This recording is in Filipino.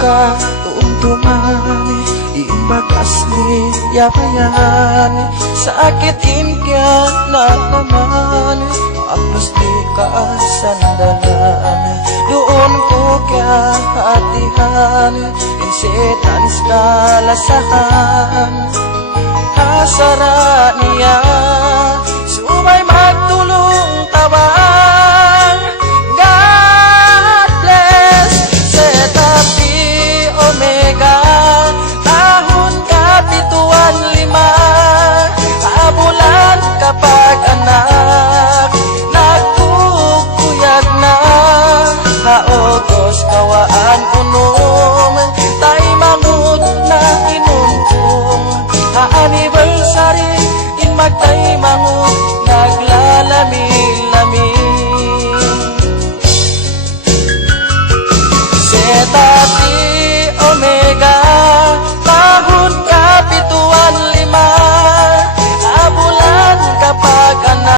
ka tuumtuman, imbakas ni yapayan, sakit kya na naman, apos di ka sandalan. Doon ko kya hatihan, insitans kalasahan, hasara niya, sumay magtulong tabang. God bless, Zeta Pi Omega, tahon kapituan 5, habulan kapag anak, nagkukuyag na, haogos kawaan unom, tay mangud na inumkum, ha-anniversary in magtay mangud